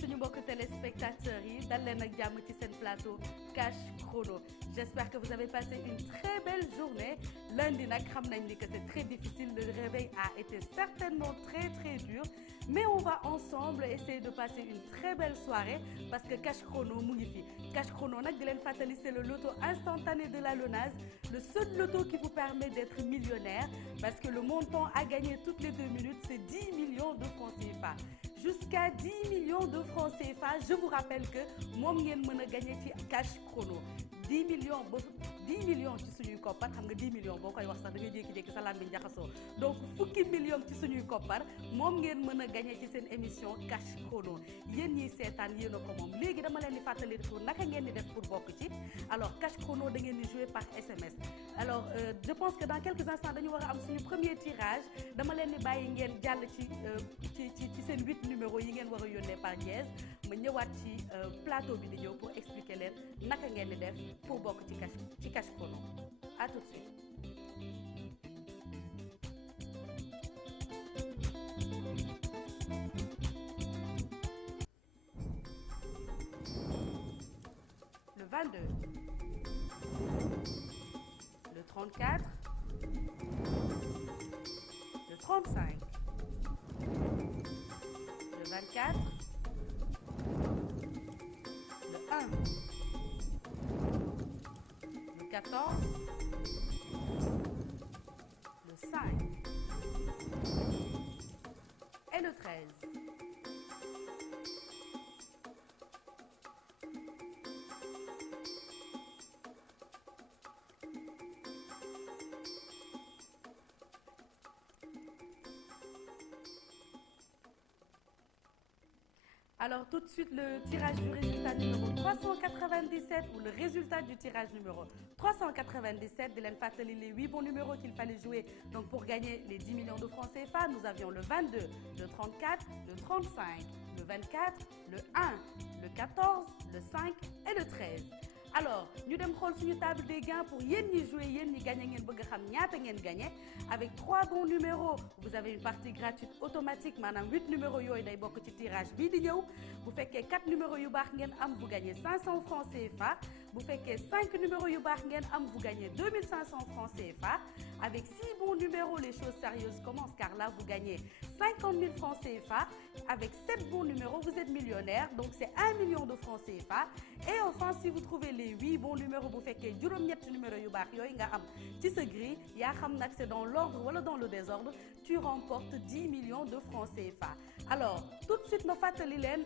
suñu mbokk téléspectateurs yi dal leen ak jàmm ci seen plateau Cash Chrono. J'espère que vous avez passé une très belle journée. Lundi nag xam nañ ni que c'est très difficile, le réveil a été certainement très dur, mais on va ensemble essayer de passer une très belle soirée parce que Cash Chrono mu ngi fi. Cash Chrono nag di leen fàttali c'est le loto instantané de la LONASE, le seul loto qui vous permet d'être millionnaire parce que le montant à gagner toutes les 2 minutes c'est 10 millions de francs CFA. Jusqu'à 10 millions de francs CFA. Je vous rappelle que moom ngeen mën a gagner ci Cash Chrono 10 millions ba 10 millions ci suñuy koppar xam nga 10 millions boo koy wax sax da ngay jékki-jékki sa lam bi njaxasoo donc fukki millions ci suñuy koppar moom ngeen mën a gagner ci seen émission Cash Chrono yéen ñiy seetaan yéen a ko moom léegi dama leen di fàttali pour naka ngeen di def pour bokk ci alors Cash Chrono da ngeen di jouer par SMS. Alors je pense que dans quelques instants dañu war a am suñu premier tirage dama leen di bàyyi ngeen jàll ci seen 8 numéros yi ngeen war a yónnee par dièse ma ñëwaat ci plateau bi di ñëw pour expliquer leen naka ngeen di def pour bokk ci Cash Chrono. À tout de suite. Le 22, le 34, le 35, le 24, le 1, le 14, le 5 et le 13. Alors tout de suite le tirage du résultat numéro 397 ou le résultat du tirage numéro 397 di leen fàttali les 8 bons numéros qu'il fallait jouer donc pour gagner les 10 millions de francs CFA. Nous avions le 22, le 34, le 35, le 24, le 1, le 14, le 5 et le 13. Alors ñu dem xool suñu table des gains pour yéen ñi jouer yéen ñi gagné ngeen bëgg a xam ñaata ngeen gagné avec 3 bons numéros vous avez une partie gratuite automatique maanaam 8 numéros yooyu day bokk ci tirage bii di ñëw bu fekkee 4 numéros yu baax ngeen am vous gagnez 500 francs CFA bu fekkee 5 numéros yu baax ngeen am vous gagnez 2500 francs CFA avec 6 bons numéros les choses sérieuses commencent car là vous gagnez 50 000 francs CFA avec 7 bons numéros vous êtes millionnaire donc c'est 1 million de francs CFA et enfin si vous trouvez les 8 bons numéros bu fekkee juróom-ñetti numéros yu baax yooyu nga am ci sa grille yaa xam nag c'est dans l'ordre wala dans le désordre tu remportes 10 millions de francs CFA. Alors tout de suite ma fàttali leen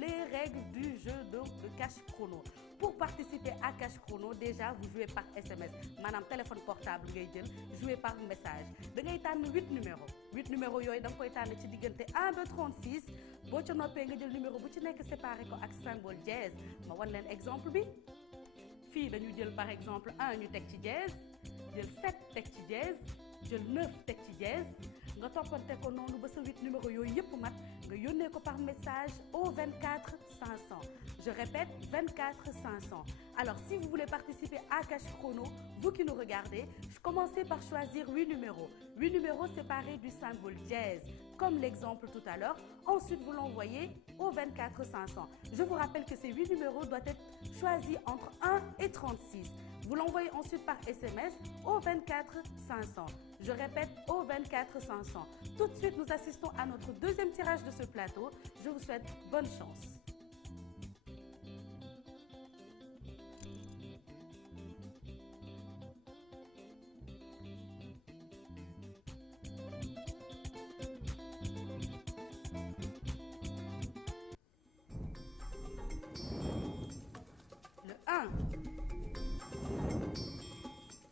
les règles du jeu de Cash Chrono. Pour participer à Cash Chrono déjà vous jouez par SMS maanaam téléphone portable ngay jël jouer par message da ngay tànn 8 numéros yooyu da nga koy tànn ci diggante 1 ba 36 boo ca noppee nga jël numéro bu ci nekk séparé ko ak symbole dièse ma wan leen exemple bi fii dañu jël par exemple 1 ñu teg ci dièse jël 7 teg ci dièse jël 9 teg ci dièse nga toppante ko noonu ba sa 8 numéros yooyu yëpp mat nga yónnee ko par message au 24 500. Je répète 24 500. Alors si vous voulez participer à Cash Chrono, vous qui nous regardez, commencez par choisir 8 numéros. 8 numéros séparés du symbole dièse, comme l'exemple tout à l'heure. Ensuite, vous l'envoyez au 24 500. Je vous rappelle que ces 8 numéros doivent être choisis entre 1 et 36. Vous l'envoyez ensuite par SMS au 24 500. Je répète, au 24 500. Tout de suite, nous assistons à notre deuxième tirage de ce plateau. Je vous souhaite bonne chance. Le 1,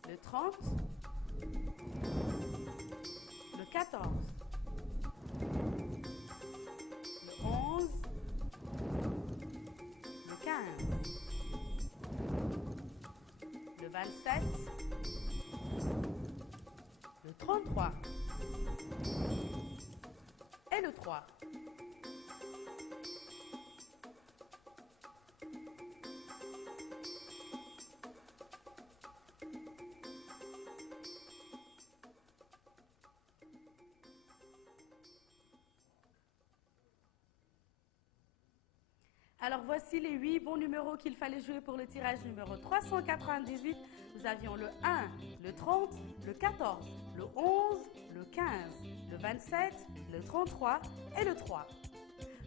le 30, le 14, le 11, le 15, le 27, le 33 et le 3. Alors voici les 8 bons numéros qu'il fallait jouer pour le tirage numéro 398. Nous avions le 1, le 30, le 14, le 11, le 15, le 27, le 33 et le 3.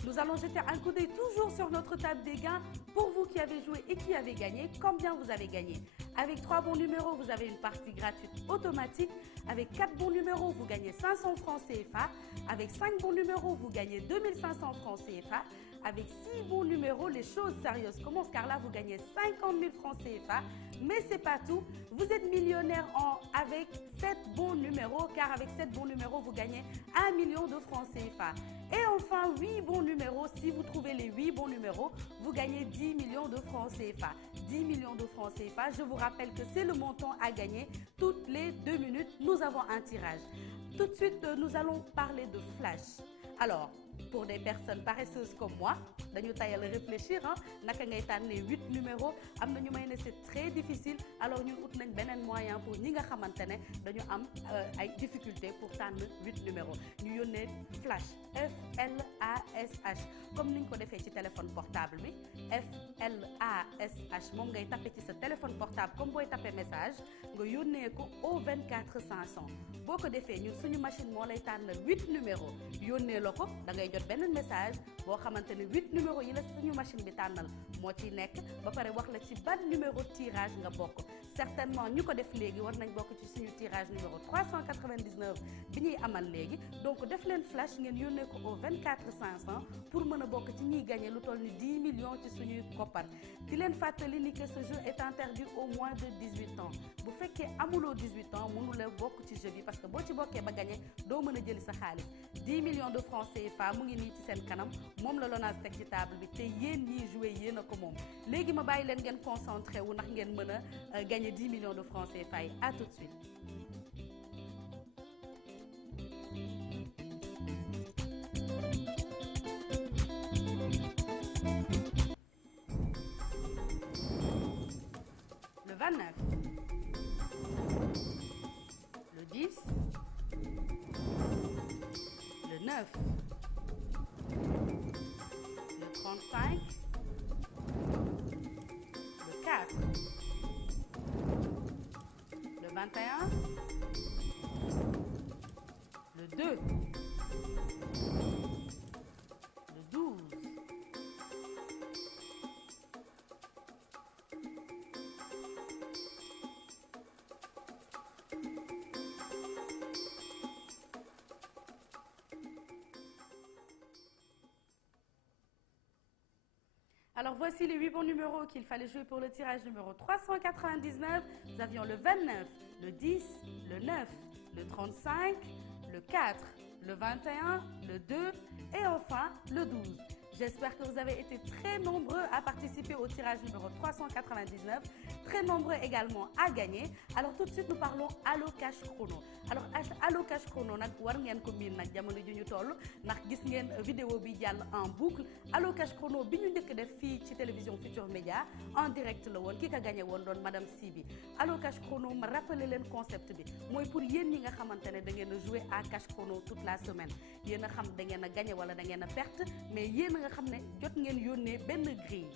Nous allons jeter un coup d'œil toujours sur notre table des gains pour vous qui avez joué et qui avez gagné. Combien vous avez gagné? Avec 3 bons numéros, vous avez une partie gratuite automatique. Avec 4 bons numéros, vous gagnez 500 francs CFA. Avec 5 bons numéros, vous gagnez 2500 francs CFA. Avec 6 bons numéros, les choses sérieuses commencent car là, vous gagnez 50 000 francs CFA. Mais ce n'est pas tout. Vous êtes millionnaire avec 7 bons numéros car avec 7 bons numéros, vous gagnez 1 million de francs CFA. Et enfin, 8 bons numéros. Si vous trouvez les 8 bons numéros, vous gagnez 10 millions de francs CFA. 10 millions de francs CFA. Je vous rappelle que c'est le montant à gagner. Toutes les 2 minutes, nous avons un tirage. Tout de suite, nous allons parler de flash. Alors, pour des personnes paresseuses comme moi, dañu tayal réfléchir naka ngay tànnee 8 numéros am na ñu may ne c'est très difficile alors ñun ut nañ beneen moyen pour ñi nga xamante ne dañu am ay difficultés pour tànn 8 numéros ñu yónnee flash FLASH comme niñ ko defee ci téléphone portable bi FLASH moom ngay tapé ci sa téléphone portable comme booy tapé message nga yónnee ko au 24 500 boo ko defee ñun suñu machine moo lay tànnal 8 numéros yónnee la ko da ngay jot benn message boo xamante ne 8 numéros yi la suñu machine bi tànnal moo ciy nekk ba pare wax la ci ban numéro tirage nga bokk certainement ñu ko def léegi war nañ bokk ci suñu tirage numéro 399 bi ñuy amal léegi donc def leen flash ngeen yónnee ko au 24 500 pour mën a bokk ci ñiy gagné lu toll ni 10 millions ci suñuy koppar di leen fàttali ni que ce jeu est interdit au moins de 18 ans bu fekkee amuloo 18 ans mënu la bokk ci jeu bi parce que boo ci bokkee ba gagné doo mën a jëli sa xaalis 10 millions de francs CFA mu ngi nii ci seen kanam moom la Lonase teg ci table bi te yéen ñiy joué yéen a ko moom léegi ma bàyyi leen ngeen concentré wu ndax ngeen mën a gagné 10 millions de francs CFA yi à tout de suite. Le 29, le 10, le 9, le 35, le 4, le 21, le 2, le 12, Alors voici les 8 bons numéros qu'il fallait jouer pour le tirage numéro 399. Nous avions le 29, le 10, le 9, le 35, le 4, le 21, le 2 et enfin le 12. J'espère que vous avez été très nombreux à participer au tirage numéro 399, très nombreux également à gagner. Alors tout de suite nous parlons Allo Cash Chrono. Alors Allo Cash Chrono nag war ngeen ko miin nag jamono ji ñu toll ndax gis ngeen vidéo bi jàll en boucle Allo Cash Chrono bi ñu njëkk def fii ci télévision Futur Média en direct la woon ki ka gagné woon doon madame Sibi. Allo Cash Chrono ma rappelé leen concept bi mooy pour yéen ñi nga xamante ne da ngeen a jouer à Cash Chrono toute la semaine yéen a xam da ngeen a gagné wala da ngeen a perte mais yéen nga xam ne jot ngeen yónnee benn grille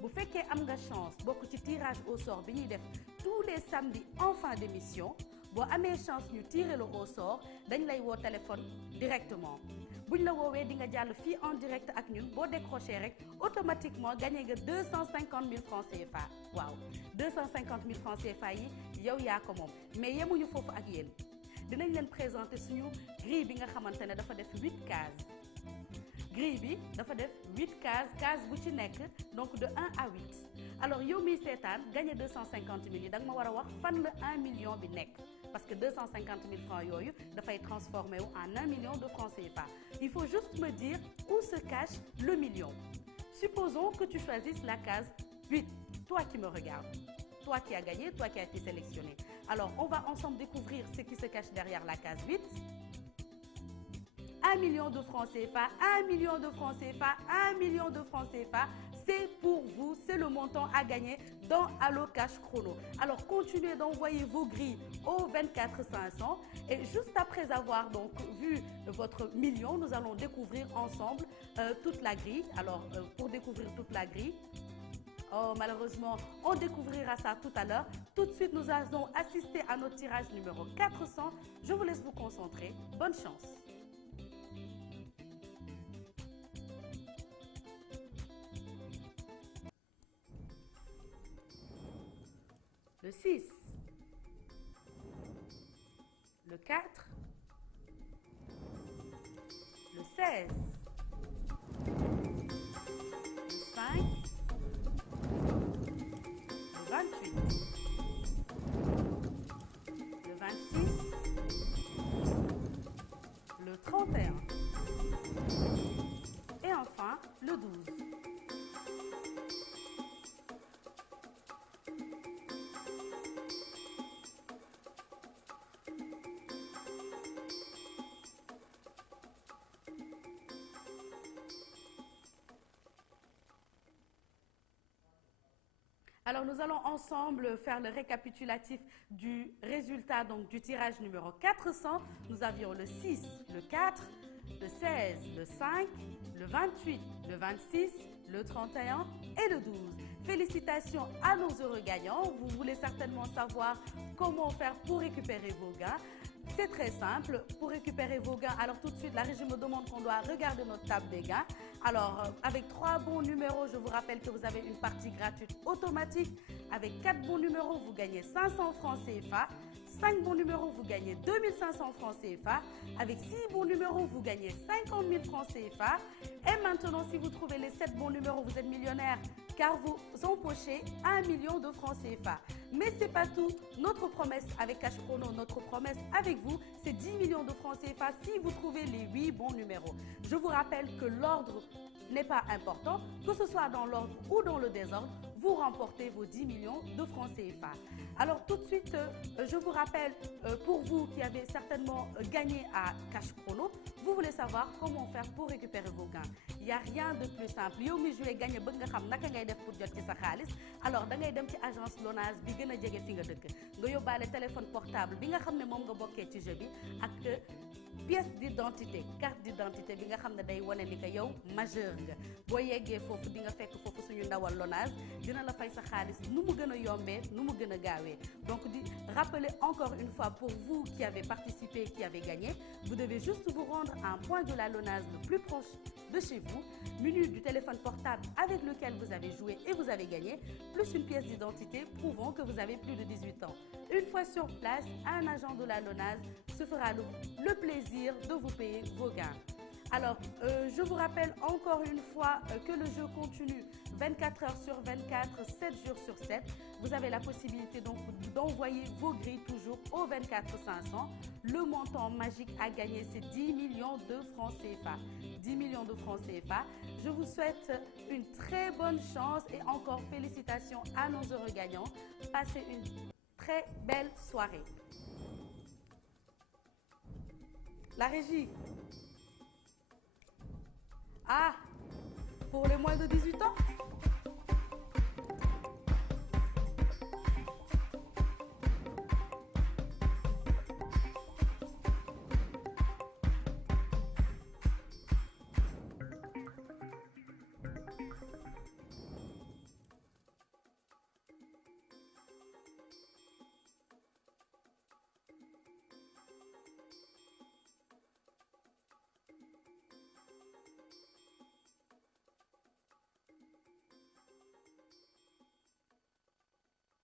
bu fekkee am nga chance bokk ci tirage au sort bi ñuy def tous les samedis en fin d'émission boo amee chance ñu tirer le au sort dañ lay woo téléphone directement buñ la woowee di nga jàll fii en direct ak ñun boo décroché rek automatiquement gagné nga 250 000 francs CFA waaw 250 000 francs CFA yi yow yaa ko moom mais yemuñu foofu ak yéen dinañ leen présenter suñu grille bi nga xamante ne dafa def 8 cases grille bi dafa def 8 cases case bu ci nekk donc de 1 à 8 alors yow miy seetaan gagné 250 000 yi da nga ma war a wax fan la 1 million bi nekk parce que 250 000 francs yooyu dafay transformé wu en 1 million de francs CFA il faut juste me dire où se cache le million. Supposons que tu choisisses la case 8, toi qui me regardes, toi qui as gagné, toi qui as été sélectionné. Alors on va ensemble découvrir ce qui se cache derrière la case 8. 1 million de francs CFA, 1 million de francs CFA, 1 million de francs CFA, c'est pour vous, c'est le montant à gagner dans Allo Cash Chrono. Alors continuez d'envoyer vos grilles au 24 500 et juste après avoir donc vu votre million, nous allons découvrir ensemble toute la grille. Alors pour découvrir toute la grille, oh, malheureusement, on découvrira ça tout à l'heure. Tout de suite, nous allons assister à notre tirage numéro 400. Je vous laisse vous concentrer. Bonne chance. Le 6, le 4, le 16, le 5, le 28, le 26, le 31 et enfin le 12. Alors nous allons ensemble faire le récapitulatif du résultat donc, du tirage numéro 400. Nous avions le 6, le 4, le 16, le 5, le 28, le 26, le 31 et le 12. Félicitations à nos heureux gagnants. Vous voulez certainement savoir comment faire pour récupérer vos gains. C'est très simple. Pour récupérer vos gains, alors tout de suite, la régie me demande qu'on doit regarder notre table des gains. Alors, avec 3 bons numéros, je vous rappelle que vous avez une partie gratuite automatique. Avec 4 bons numéros, vous gagnez 500 francs CFA. 5 bons numéros, vous gagnez 2500 francs CFA. Avec 6 bons numéros, vous gagnez 50 000 francs CFA. Et maintenant, si vous trouvez les 7 bons numéros, vous êtes millionnaire car vous empochez 1 million de francs CFA. Mais ce n'est pas tout. Notre promesse avec Cash Chrono, notre promesse avec vous, c'est 10 millions de francs CFA si vous trouvez les 8 bons numéros. Je vous rappelle que l'ordre n'est pas important, que ce soit dans l'ordre ou dans le désordre, vous remportez vos 10 millions de francs CFA. Alors tout de suite, je vous rappelle, pour vous qui avez certainement gagné à Cash Chrono, vous voulez savoir comment faire pour récupérer vos gains. Il n'y a rien de plus simple. Yow mi joué gagné bëgg nga xam naka ngay def pour jot ci sa xaalis alors da ngay dem ci agence Lonase bi gën a jege fi nga dëkk nga yóbbaale téléphone portable bi nga xam ne moom nga bokkee ci jeu bi ak pièce d'identité, carte d'identité bi nga xam ne day wane ni que yow majeur nga boo yeggee foofu di nga fekk foofu suñu ndawal Lonase dina la fay sa xaalis nu mu gën a yombee nu mu gën a gaawee. Donc di rappeler encore une fois pour vous qui avez participé, qui avez gagné, vous devez juste vous rendre à un point de la Lonase le plus proche de chez vous, menu du téléphone portable avec lequel vous avez joué et vous avez gagné, plus une pièce d'identité prouvant que vous avez plus de 18 ans. Une fois sur place, un agent de la Lonase se fera le plaisir de vous payer vos gains. Alors, je vous rappelle encore une fois que le jeu continue 24 heures sur 24, 7 jours sur 7. Vous avez la possibilité donc d'envoyer vos grilles toujours au 24 500. Le montant magique à gagner, c'est 10 millions de francs CFA. 10 millions de francs CFA. Je vous souhaite une très bonne chance et encore félicitations à nos heureux gagnants. Passez une très belle soirée. La régie. Ah, pour les moins de 18 ans?